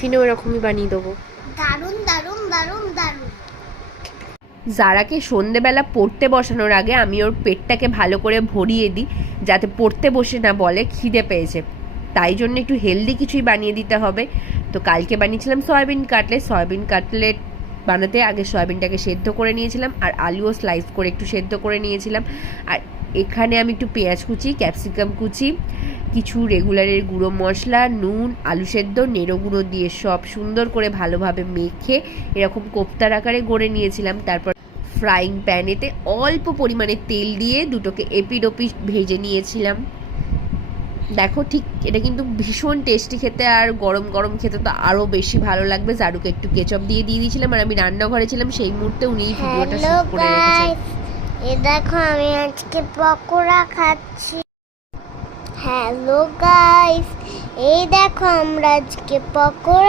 টিফিনেও এরকমই বানিয়ে দেবো। দারুণ দারুণ দারুণ দারুণ। যারাকে সন্ধেবেলা পড়তে বসানোর আগে আমি ওর পেটটাকে ভালো করে ভরিয়ে দিই, যাতে পড়তে বসে না বলে খিদে পেয়েছে। তাই জন্য একটু হেলদি কিছুই বানিয়ে দিতে হবে। তো কালকে বানিয়েছিলাম সয়াবিন কাটলেট বানাতে আগে সয়াবিনটাকে সেদ্ধ করে নিয়েছিলাম, আর আলুও স্লাইস করে একটু সেদ্ধ করে নিয়েছিলাম। আর এখানে আমি একটু পেঁয়াজ কুচি, ক্যাপসিকাম কুচি, কিছু রেগুলারের গুঁড়ো মশলা, নুন, আলু সেদ্ধ, নেড়ো গুঁড়ো দিয়ে সব সুন্দর করে ভালোভাবে মেখে এরকম কোপ্তার আকারে গড়ে নিয়েছিলাম। তারপর ফ্রাইং প্যানেতে অল্প পরিমাণে তেল দিয়ে দুটোকে এপিড ওপিড ভেজে নিয়েছিলাম। দেখো ঠিক এটা কিন্তু ভীষণ টেস্টি খেতে, আর গরম গরম খেতে তো আরও বেশি ভালো লাগবে। জারুকে একটু কেচাপ দিয়ে দিয়েছিলাম, আর আমি রান্নাঘরে ছিলাম সেই মুহূর্তে উনি ভিডিওটা শুট করে রেখেছেন। এ দেখো আমি আজকে পকোড়া খাচ্ছি। হ্যালো গাইস, এই দেখো আমরা আজকে পকোড়া